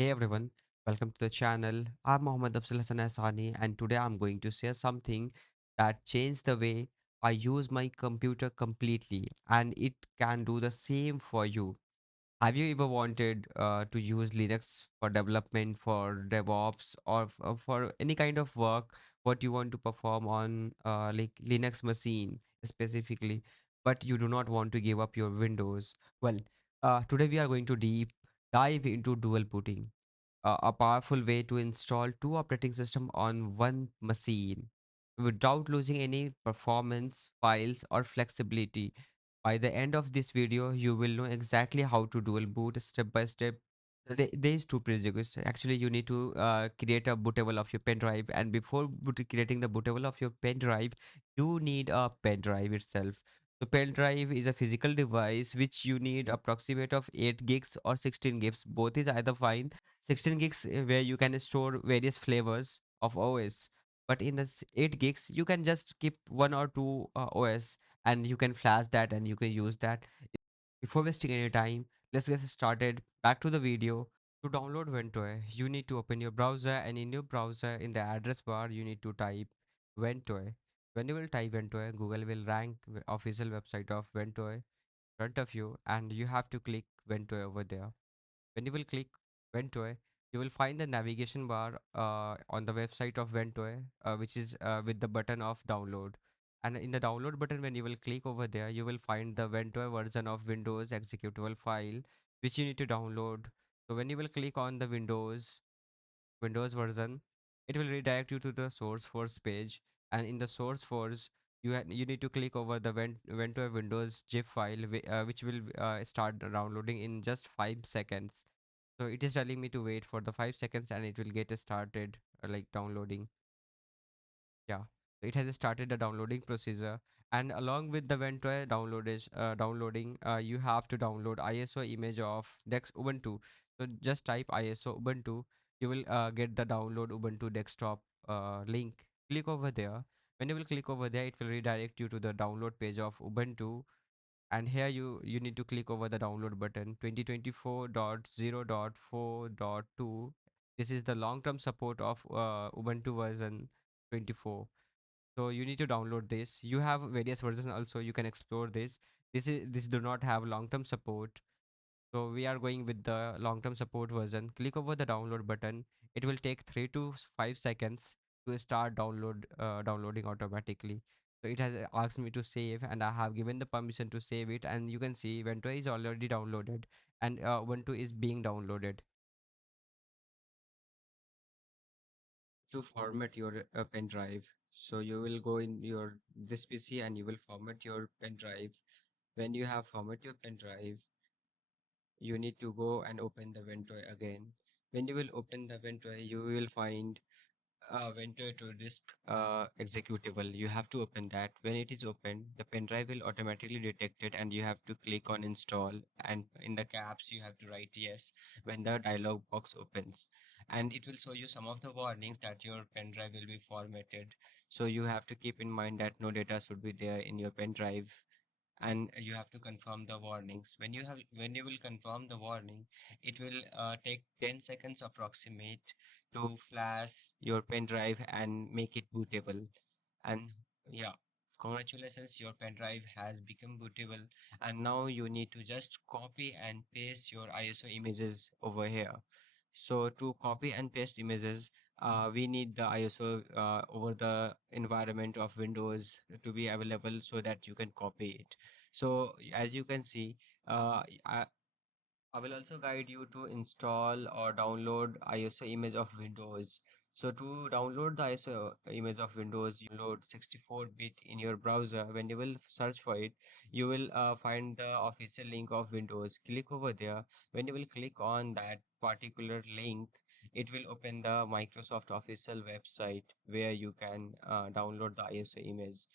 Hey everyone, welcome to the channel. I'm Mohammad and today I'm going to share something that changed the way I use my computer completely and it can do the same for you. Have you ever wanted to use Linux for development, for DevOps, or for any kind of work what you want to perform on like Linux machine specifically, but you do not want to give up your Windows? Well, today we are going to deep dive into dual booting, a powerful way to install two operating systems on one machine without losing any performance, files, or flexibility. By the end of this video, you will know exactly how to dual boot step by step. There is two prerequisites. Actually, you need to create a bootable of your pen drive, and before creating the bootable of your pen drive, you need a pen drive itself. The pen drive is a physical device which you need approximate of 8 gigs or 16 gigs. Both is either fine. 16 gigs where you can store various flavors of OS, but in the 8 gigs you can just keep one or two OS and you can flash that and you can use that. Before wasting any time, let's get started. Back to the video. To download Ventoy, you need to open your browser, and in your browser, in the address bar, you need to type Ventoy. When you will type Ventoy, Google will rank the official website of Ventoy in front of you, and you have to click Ventoy over there. When you will click Ventoy, you will find the navigation bar on the website of Ventoy, which is with the button of download. And in the download button, when you will click over there, you will find the Ventoy version of Windows executable file, which you need to download. So when you will click on the Windows version, it will redirect you to the source force page. And in the source force, you need to click over the Ventoy Windows zip file, which will start downloading in just 5 seconds. So it is telling me to wait for the 5 seconds and it will get started like downloading. Yeah. So it has started the downloading procedure. And along with the Ventoy downloading, you have to download ISO image of Dex Ubuntu. So just type ISO Ubuntu. You will get the download Ubuntu desktop link. Click over there. When you will click over there, it will redirect you to the download page of Ubuntu, and here you need to click over the download button. 2024.0.4.2, this is the long term support of Ubuntu version 24. So you need to download this. You have various versions also, you can explore this. This do not have long term support, so we are going with the long-term support version. Click over the download button. It will take 3 to 5 seconds to start downloading automatically. So it has asked me to save, and I have given the permission to save it. And you can see Ventura is already downloaded, and Ubuntu is being downloaded. To format your pen drive, so you will go in your this PC and you will format your pen drive. When you have format your pen drive, you need to go and open the Ventoy again. When you will open the Ventoy, you will find Ventoy to disk executable. You have to open that. When it is open, the pen drive will automatically detect it, and you have to click on install. And in the caps, you have to write yes when the dialog box opens, and it will show you some of the warnings that your pen drive will be formatted. So you have to keep in mind that no data should be there in your pen drive, and you have to confirm the warnings. When you will confirm the warning, it will take 10 seconds approximate to flash your pen drive and make it bootable. And yeah, congratulations, your pen drive has become bootable. And now you need to just copy and paste your ISO images over here. So to copy and paste images, we need the ISO over the environment of Windows to be available so that you can copy it. So as you can see, I will also guide you to install or download ISO image of Windows. So to download the ISO image of Windows, you load 64-bit in your browser. When you will search for it, you will find the official link of Windows. Click over there. When you will click on that particular link, it will open the Microsoft official website where you can download the ISO image.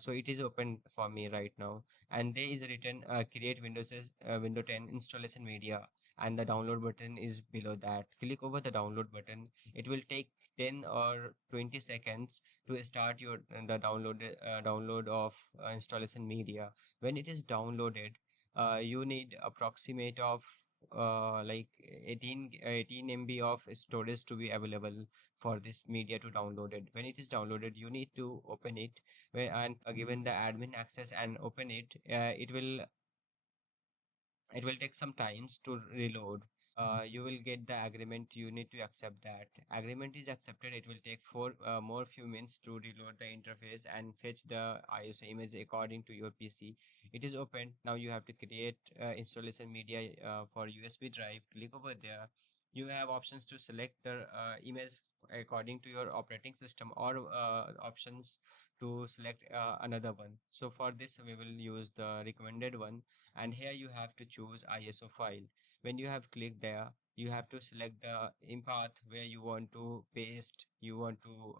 So it is open for me right now, and there is written create window 10 installation media, and the download button is below that. Click over the download button. It will take 10 or 20 seconds to start your the download of installation media. When it is downloaded, you need approximate of like 18 MB of storage to be available for this media to download it. When it is downloaded, you need to open it and given the admin access and open it. It will take some times to reload. You will get the agreement. You need to accept that. Agreement is accepted. It will take four more few minutes to reload the interface and fetch the ISO image according to your PC. It is open. Now you have to create installation media for USB drive. Click over there. You have options to select the image according to your operating system or options to select another one. So for this, we will use the recommended one, and here you have to choose ISO file. When you have clicked there, you have to select the in path where you want to paste, you want to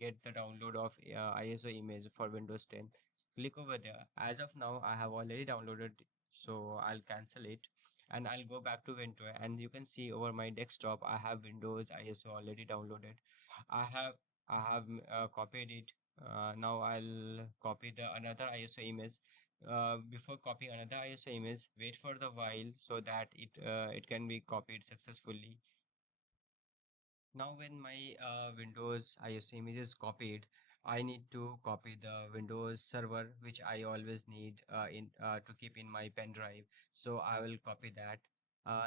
get the download of ISO image for Windows 10. Click over there. As of now, I have already downloaded, so I'll cancel it and I'll go back to Windows, and you can see over my desktop I have Windows ISO already downloaded. I have I have copied it. Now I'll copy the another ISO image. Before copying another ISO image, wait for the while so that it can be copied successfully. Now, when my Windows ISO image is copied, I need to copy the Windows server, which I always need in to keep in my pen drive. So I will copy that.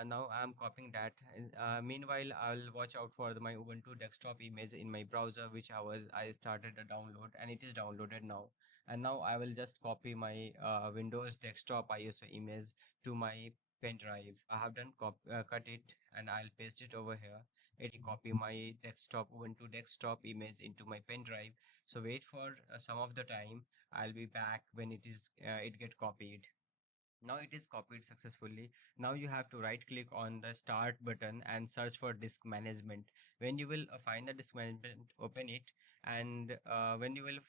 Now I'm copying that. And, meanwhile, I'll watch out for my Ubuntu desktop image in my browser, which I started a download, and it is downloaded now. And now I will just copy my Windows desktop ISO image to my pen drive. I have done cut it, and I'll paste it over here. It will copy my desktop Ubuntu desktop image into my pen drive. So wait for some of the time. I'll be back when it get copied. Now it is copied successfully. Now you have to right click on the start button and search for disk management. When you will find the disk management, open it, and when you will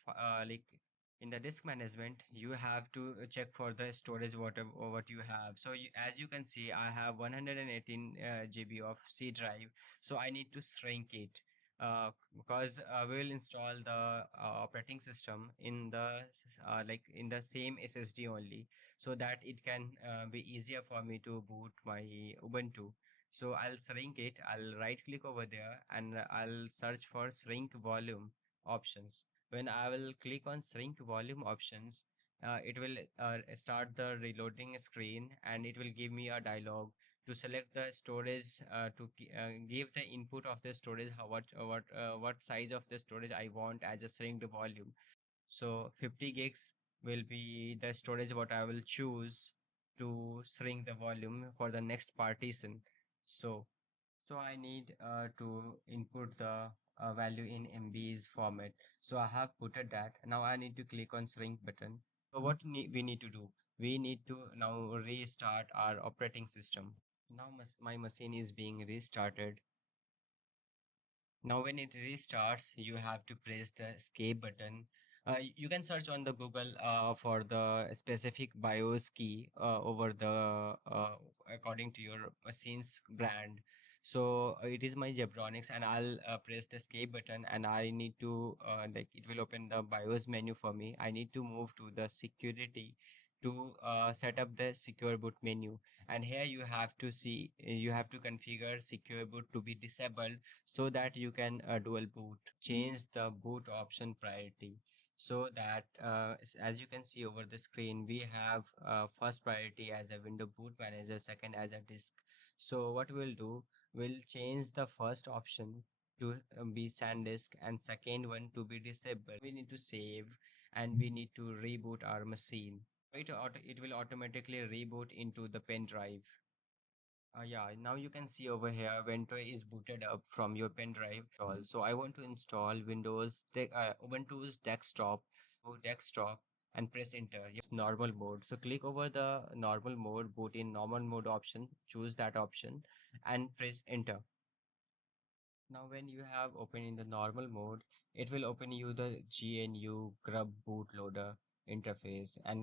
in the disk management, you have to check for the storage whatever what you have. So as you can see, I have 118 GB of C drive, so I need to shrink it. Because we will install the operating system in the in the same SSD only, so that it can be easier for me to boot my Ubuntu. So I'll shrink it. I'll right click over there and I'll search for shrink volume options. When I will click on shrink volume options, it will start the reloading screen, and it will give me a dialog to select the storage, give the input of the storage, what size of the storage I want as a shrinked volume. So 50 gigs will be the storage what I will choose to shrink the volume for the next partition. So I need to input the value in MBs format. So I have put it that. Now I need to click on shrink button. So we need to do? We need to now restart our operating system. Now my machine is being restarted. Now, when it restarts, you have to press the escape button. You can search on the Google for the specific BIOS key over the according to your machine's brand. So it is my Zebronics, and I'll press the escape button, and I need to it will open the BIOS menu for me. I need to move to the security to set up the secure boot menu, and here you have to configure secure boot to be disabled so that you can dual boot. Change the boot option priority, so that as you can see over the screen, we have first priority as a window boot manager, second as a disk. So what we'll do, we'll change the first option to be SanDisk and second one to be disabled. We need to save, and we need to reboot our machine. It will automatically reboot into the pen drive. Yeah, now you can see over here Vento is booted up from your pen drive. So I want to install Ubuntu's desktop and press enter. Normal mode. So click over the normal mode, boot in normal mode option, choose that option and press enter. Now, when you have opened in the normal mode, it will open you the GNU Grub bootloader interface. And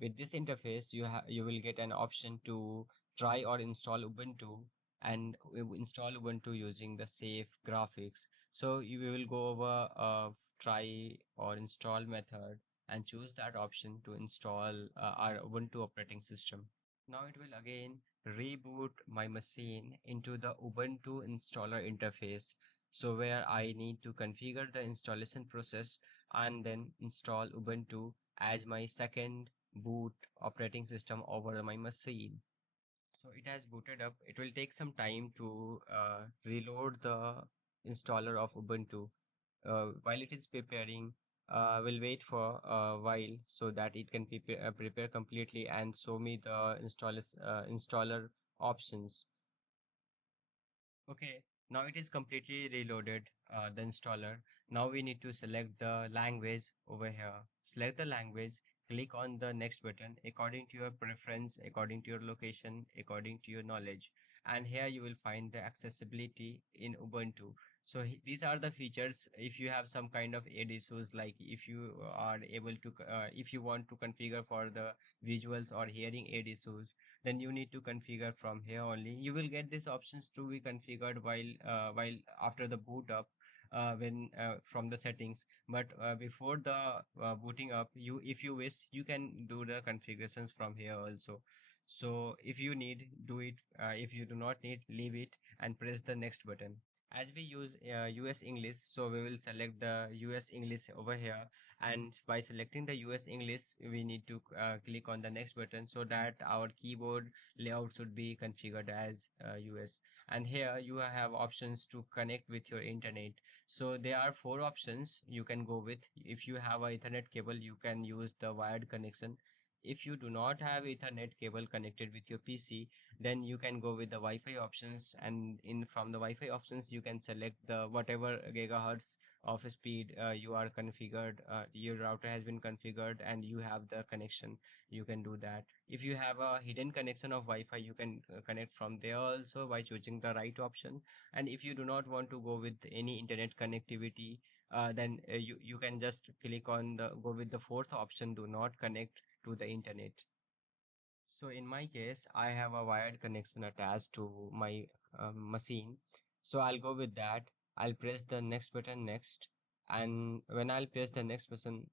with this interface, you will get an option to try or install Ubuntu, and install Ubuntu using the safe graphics. So you will go over try or install method and choose that option to install our Ubuntu operating system. Now it will again reboot my machine into the Ubuntu installer interface. So where I need to configure the installation process and then install Ubuntu as my second boot operating system over my machine. So it has booted up. It will take some time to reload the installer of Ubuntu. While it is preparing, we'll wait for a while so that it can prepare completely and show me the installer options. Okay, now it is completely reloaded, the installer. Now we need to select the language over here. Select the language, click on the next button according to your preference, according to your location, according to your knowledge. And here you will find the accessibility in Ubuntu. So these are the features. If you have some kind of aid issues, like if you are able to, if you want to configure for the visuals or hearing aid issues, then you need to configure from here only. You will get these options to be configured while after the boot up, when from the settings. But before the booting up, you if you wish, you can do the configurations from here also. So if you need, do it. If you do not need, leave it and press the next button. As we use US English, so we will select the US English over here, and by selecting the US English, we need to click on the next button so that our keyboard layout should be configured as US. And here you have options to connect with your internet. So there are four options you can go with. If you have a Ethernet cable, you can use the wired connection. If you do not have Ethernet cable connected with your PC, then you can go with the Wi-Fi options, and in from the Wi-Fi options you can select the whatever gigahertz of speed you are configured, your router has been configured and you have the connection. You can do that. If you have a hidden connection of Wi-Fi, you can connect from there also by choosing the right option. And if you do not want to go with any internet connectivity, then you can just click on the go with the fourth option, do not connect to the internet. So in my case, I have a wired connection attached to my machine. So I'll go with that. I'll press the next button next. And when I'll press the next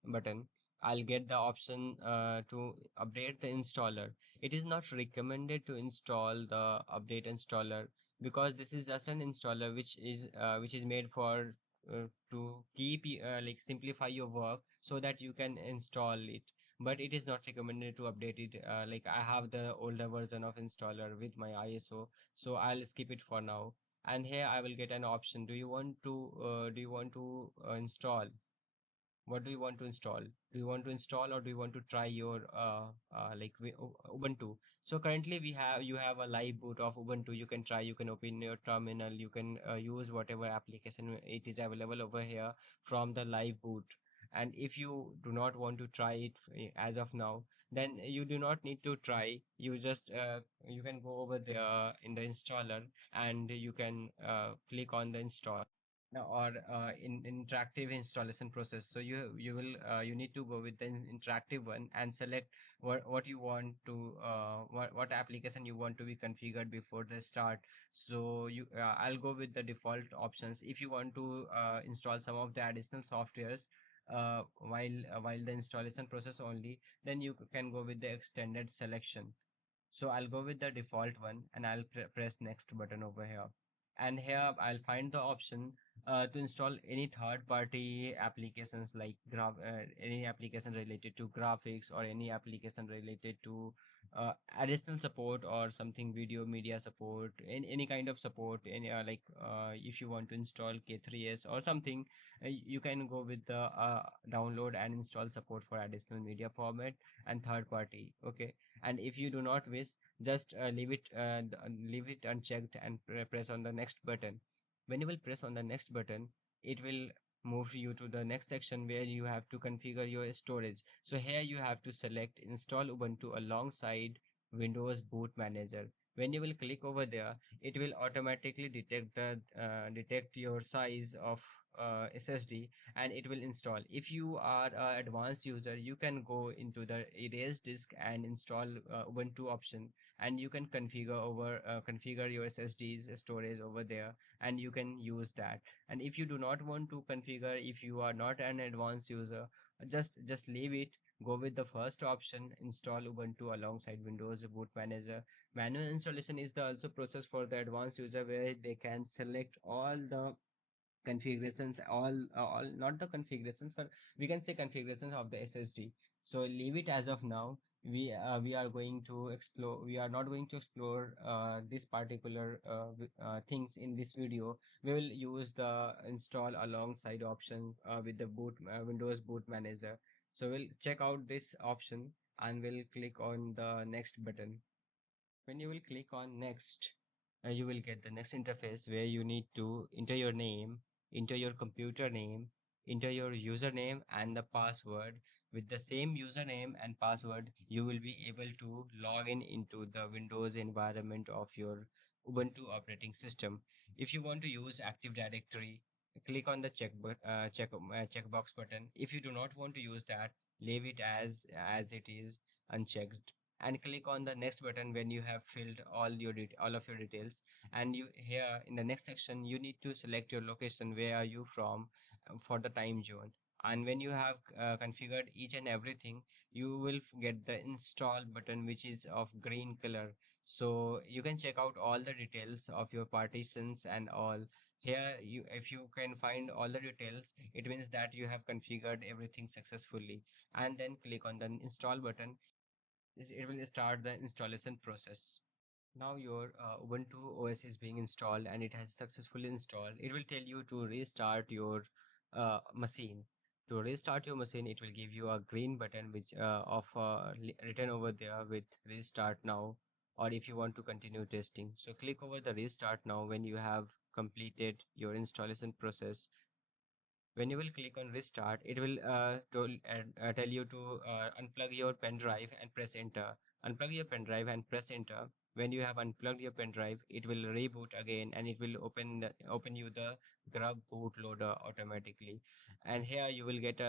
button, I'll get the option to update the installer. It is not recommended to install the update installer because this is just an installer which is made for to keep like simplify your work so that you can install it, but it is not recommended to update it. Like I have the older version of installer with my ISO, so I'll skip it for now. And here I will get an option. Do you want to install? What do you want to install? Do you want to install or do you want to try your Ubuntu? So currently we have you have a live boot of Ubuntu. You can try. You can open your terminal. You can use whatever application it is available over here from the live boot. And if you do not want to try it as of now, then you do not need to try. You just you can go over there in the installer and you can click on the install or in interactive installation process. So you will you need to go with the interactive one and select what you want to what application you want to be configured before the start. So you I'll go with the default options. If you want to install some of the additional softwares while the installation process only, then you can go with the extended selection. So I'll go with the default one and I'll press next button over here. And here I'll find the option to install any third party applications like any application related to graphics or any application related to additional support or something video media support, any kind of support, if you want to install K3s or something, you can go with the download and install support for additional media format and third party. Okay, and if you do not wish, just leave it unchecked and press on the next button. When you will press on the next button, it will move you to the next section where you have to configure your storage. So here you have to select install Ubuntu alongside Windows Boot Manager. When you will click over there, it will automatically detect your size of SSD and it will install. If you are an advanced user, you can go into the erase disk and install Ubuntu option, and you can configure your SSD's storage over there, and you can use that. And if you do not want to configure, if you are not an advanced user, just leave it go with the first option, install Ubuntu alongside Windows Boot Manager. Manual installation is the also process for the advanced user where they can select all the configurations, all not the configurations, but we can say configurations of the SSD. So leave it as of now. We are going to explore, we are not going to explore this particular things in this video. We will use the install alongside option with the Windows Boot Manager. So we'll check out this option and we'll click on the next button. When you will click on next, you will get the next interface where you need to enter your name, enter your computer name, enter your username and the password. With the same username and password, you will be able to log in into the Windows environment of your Ubuntu operating system. If you want to use Active Directory, click on the checkbox button. If you do not want to use that, leave it as it is unchecked and click on the next button when you have filled all of your details. And you here in the next section you need to select your location, where are you from, for the time zone. And when you have configured each and everything, you will get the install button which is of green color. So you can check out all the details of your partitions and all. Here you, if you can find all the details, it means that you have configured everything successfully. And then click on the install button. It will start the installation process. Now your Ubuntu OS is being installed and it has successfully installed. It will tell you to restart your machine. To restart your machine, it will give you a green button which written over there with restart now, or if you want to continue testing. So click over the restart now when you have completed your installation process. When you will click on restart, it will tell you to unplug your pen drive and press enter. Unplug your pen drive and press enter. When you have unplugged your pen drive, it will reboot again and it will open you the grub bootloader automatically. And here you will get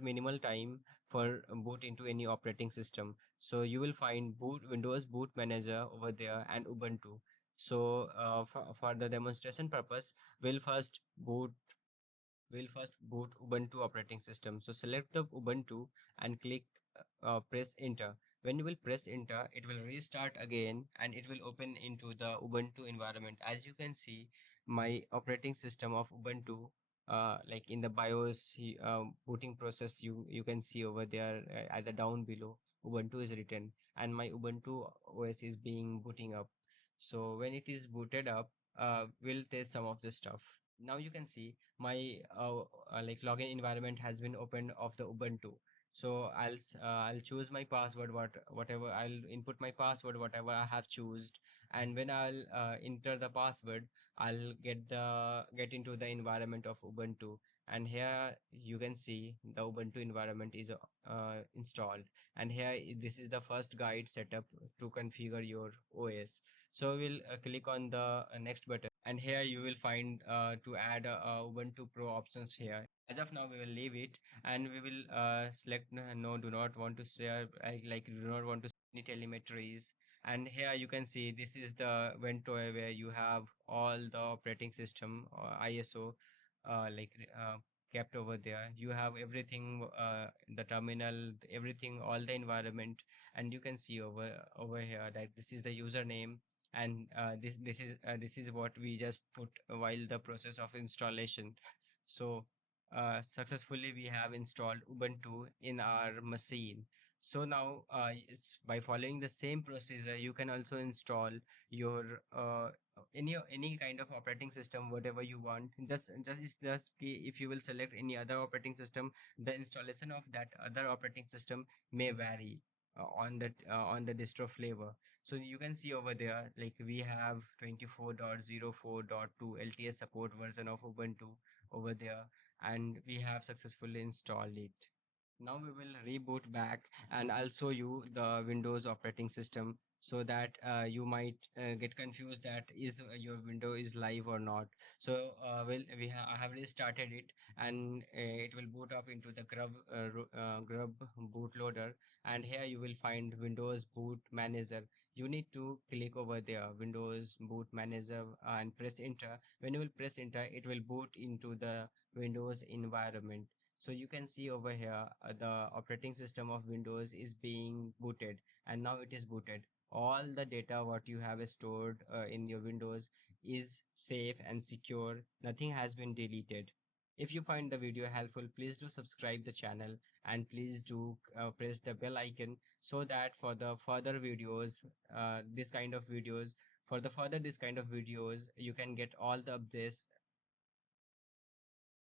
minimal time for boot into any operating system. So you will find Windows Boot Manager over there and Ubuntu. So for the demonstration purpose, we'll first boot we'll first boot Ubuntu operating system. So select the Ubuntu and click press enter. When you will press enter, it will restart again and it will open into the Ubuntu environment. As you can see, my operating system of Ubuntu, like in the BIOS booting process, you can see over there at the down below, Ubuntu is written, and my Ubuntu OS is being booting up. So when it is booted up, we'll test some of the stuff. Now you can see my like login environment has been opened of the Ubuntu. So I'll choose my password, whatever I'll input my password whatever I have chosen. And when I'll enter the password, I'll get into the environment of Ubuntu. And here you can see the Ubuntu environment is installed. And here this is the first guide setup to configure your OS. So we'll click on the next button, and here you will find to add Ubuntu Pro options here. As of now, we will leave it, and we will select no, do not want to share, like do not want to see any telemetries. And here you can see this is the Ventoy where you have all the operating system or ISO kept over there. You have everything, the terminal, everything, all the environment, and you can see over here that this is the username, and this is what we just put while the process of installation. So successfully we have installed Ubuntu in our machine. So now it's by following the same procedure you can also install your any kind of operating system whatever you want. Just if you will select any other operating system, the installation of that other operating system may vary on the distro flavor. So you can see over there, like we have 24.04.2 LTS support version of Ubuntu over there, and we have successfully installed it. Now we will reboot back and I'll show you the Windows operating system. so that you might get confused that is your window is live or not. So I have restarted it, and it will boot up into the grub bootloader, and here you will find Windows Boot Manager. You need to click over there, Windows Boot Manager, and press enter. When you will press enter, it will boot into the Windows environment. So you can see over here, the operating system of Windows is being booted, and now it is booted. All the data what you have stored in your Windows is safe and secure. Nothing has been deleted. If you find the video helpful, please do subscribe the channel, and please do press the bell icon, so that for the further videos, this kind of videos, for the further this kind of videos, you can get all the updates